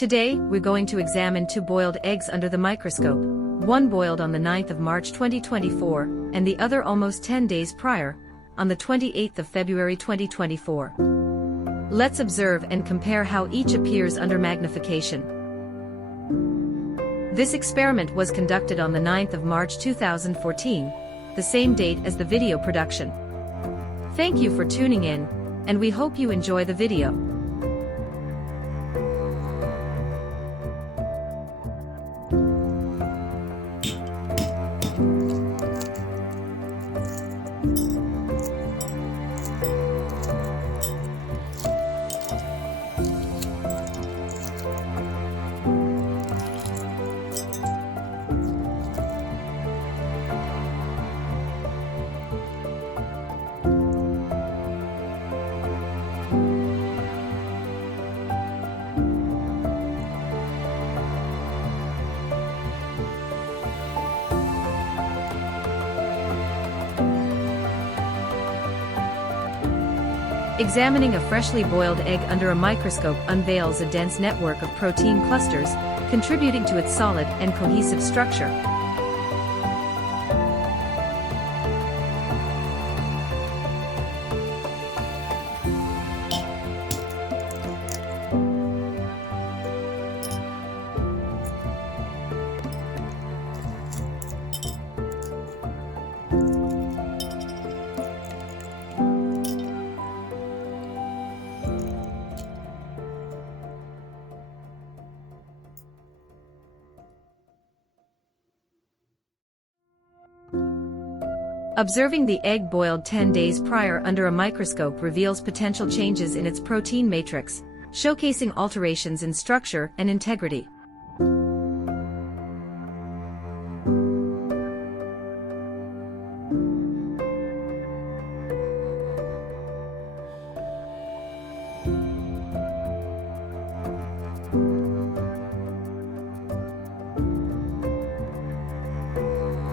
Today, we're going to examine 2 boiled eggs under the microscope, one boiled on the 9th of March 2024, and the other almost 10 days prior, on the 28th of February 2024. Let's observe and compare how each appears under magnification. This experiment was conducted on the 9th of March 2014, the same date as the video production. Thank you for tuning in, and we hope you enjoy the video. Examining a freshly boiled egg under a microscope unveils a dense network of protein clusters, contributing to its solid and cohesive structure. Observing the egg boiled 10 days prior under a microscope reveals potential changes in its protein matrix, showcasing alterations in structure and integrity.